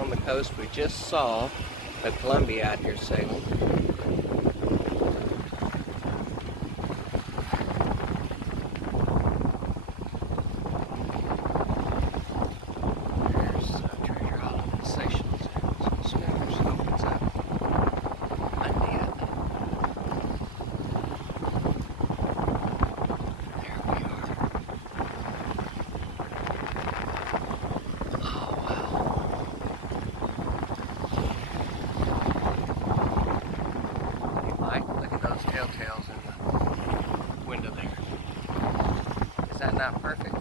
along the coast. We just saw the Columbia out here sailing. There's Treasure Island and Seychelles. Some swimmers opens up. I need it. There we are. Oh wow. Hey Mike, look at those telltales in the window there. Is that not perfect?